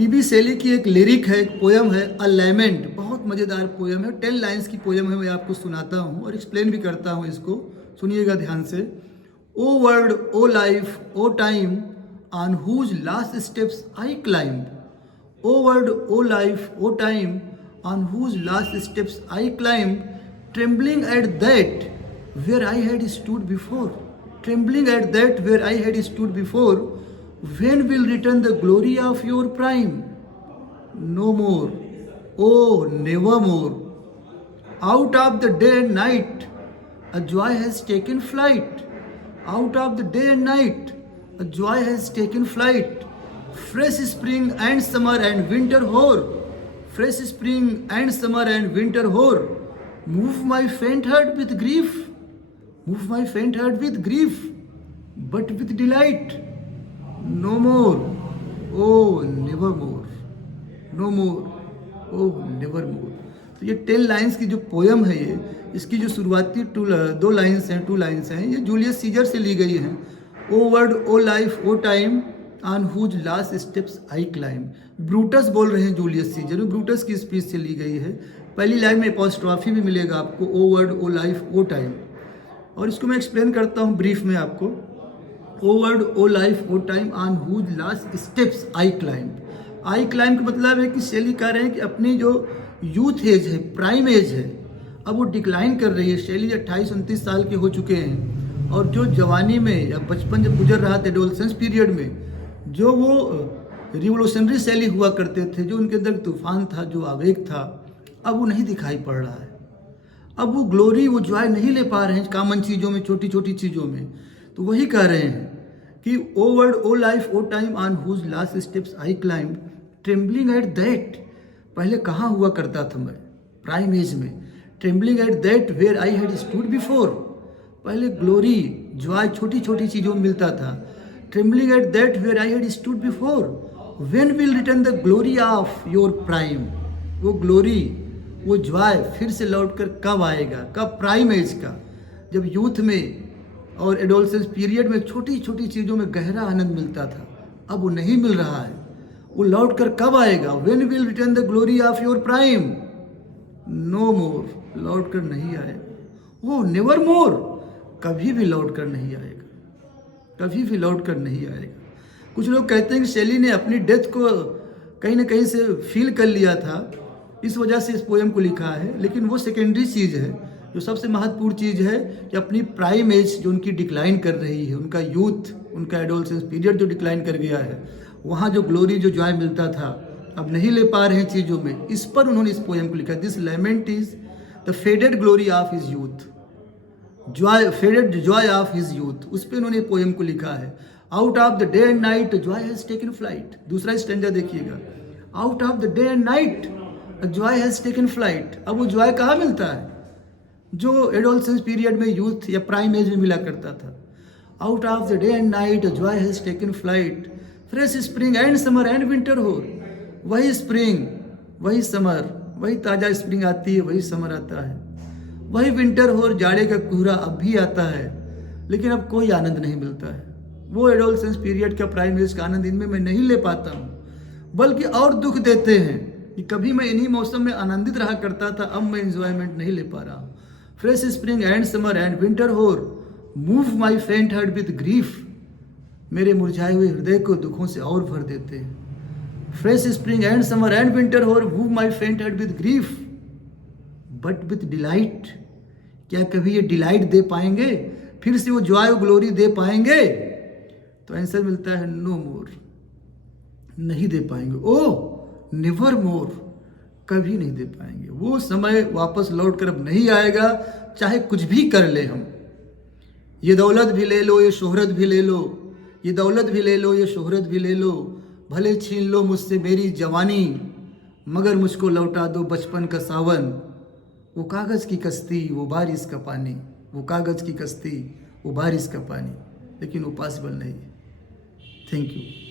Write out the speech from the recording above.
PB Shelley की एक lyric है, एक पोयम है, अ लैमेंट। बहुत मज़ेदार पोयम है, 10 लाइन्स की पोयम है। मैं आपको सुनाता हूँ और एक्सप्लेन भी करता हूँ इसको, सुनिएगा ध्यान से। O world, O life, O time, on whose last steps I climb. O world, O life, O time, on whose last steps I climb, trembling at that where I had stood before, trembling at that where I had stood before. When will return the glory of your prime? No more, oh, never more. Out of the day and night, a joy has taken flight. Out of the day and night, a joy has taken flight. Fresh spring and summer and winter hoar. Fresh spring and summer and winter hoar. Move my faint heart with grief. Move my faint heart with grief, but with delight. No more, oh, never more. No more, oh, never more. तो ये 10 lines की जो poem है, ये इसकी जो शुरुआती दो लाइन्स हैं, ये जूलियस सीजर से ली गई हैं। O word, O life, O time, on whose last steps I climb. Brutus बोल रहे हैं जूलियस सीजर, ब्रूटस की स्पीच से ली गई है। पहली लाइन में एपॉस्ट्रॉफी भी मिलेगा आपको, O word, O life, O time. और इसको मैं एक्सप्लेन करता हूँ ब्रीफ में आपको। O word, O life, O time, on whose last steps I climb. I climb का मतलब है कि शैली कह रहे हैं कि अपनी जो यूथ एज है, प्राइम एज है, अब वो डिक्लाइन कर रही है। शैली 28-29 साल के हो चुके हैं, और जो जवानी में या बचपन जब गुजर रहा था, एडोलसेंस पीरियड में, जो वो रिवोल्यूशनरी शैली हुआ करते थे, जो उनके अंदर तूफान था, जो आवेग था, अब वो नहीं दिखाई पड़ रहा है। अब वो ग्लोरी, वो जॉय नहीं ले पा रहे हैं कॉमन चीज़ों में, छोटी छोटी चीज़ों में। तो वही कह रहे हैं कि O word, O life, O time, on whose last steps I climb, trembling at that. पहले कहाँ हुआ करता था मैं, प्राइम एज में। Trembling at that where I had stood before. पहले ग्लोरी, जॉय छोटी छोटी चीज़ों में मिलता था। Trembling at that where I had stood before. When will return the glory of your prime. वो ग्लोरी, वो जॉय फिर से लौट कर कब आएगा, कब? प्राइम एज का, जब यूथ में और एडोलसेंस पीरियड में छोटी छोटी चीज़ों में गहरा आनंद मिलता था, अब वो नहीं मिल रहा है। वो लौट कर कब आएगा? When will return the glory of your prime? No more, लौट कर नहीं आएगा। वो नेवर मोर, कभी भी लौट कर नहीं आएगा, कभी भी लौट कर नहीं आएगा। कुछ लोग कहते हैं कि शैली ने अपनी डेथ को कहीं ना कहीं से फील कर लिया था, इस वजह से इस पोएम को लिखा है। लेकिन वो सेकेंडरी चीज़ है। जो सबसे महत्वपूर्ण चीज़ है कि अपनी प्राइम एज जो उनकी डिक्लाइन कर रही है, उनका यूथ, उनका एडोलसेंस पीरियड जो डिक्लाइन कर गया है, वहाँ जो ग्लोरी, जो जॉय मिलता था, अब नहीं ले पा रहे हैं चीज़ों में। इस पर उन्होंने इस पोएम को लिखा। This lament is the faded glory of his youth, Joy, faded Joy of his youth. उस पर उन्होंने पोएम को लिखा है। Out of the day and night Joy has taken flight. दूसरा स्टैंजा देखिएगा, out of the day and night Joy has taken flight. अब वो जॉय कहाँ मिलता है? जो एडोलसेंस पीरियड में, यूथ या प्राइम एज में मिला करता था। Out of the day and night Joy has taken flight, fresh spring and summer and winter हो। वही स्प्रिंग, वही समर, वही ताज़ा स्प्रिंग आती है, वही समर आता है, वही विंटर हो, जाड़े का कोहरा अब भी आता है। लेकिन अब कोई आनंद नहीं मिलता है। वो एडोलसेंस पीरियड का, प्राइम एज का आनंद इनमें मैं नहीं ले पाता हूँ, बल्कि और दुख देते हैं कि कभी मैं इन्हीं मौसम में आनंदित रहा करता था, अब मैं इंजॉयमेंट नहीं ले पा रहा हूँ। Fresh spring and summer and winter होर, मूव माई फेंट हार्ट विद ग्रीफ। मेरे मुरझाए हुए हृदय को दुखों से और भर देते हैं। Fresh spring and summer and winter होर, मूव माई फेंट heart with grief, but with delight. क्या कभी ये डिलाइट दे पाएंगे, फिर से वो जॉय ग्लोरी दे पाएंगे? तो आंसर मिलता है नो मोर, नहीं दे पाएंगे। ओ नेवर मोर, कभी नहीं दे पाएंगे। वो समय वापस लौट कर अब नहीं आएगा, चाहे कुछ भी कर ले हम। ये दौलत भी ले लो, ये शोहरत भी ले लो, ये दौलत भी ले लो, ये शोहरत भी ले लो, भले छीन लो मुझसे मेरी जवानी, मगर मुझको लौटा दो बचपन का सावन। वो कागज़ की कश्ती, वो बारिश का पानी, वो कागज़ की कश्ती, वो बारिश का पानी। लेकिन वो पॉसिबल नहीं है। Thank you.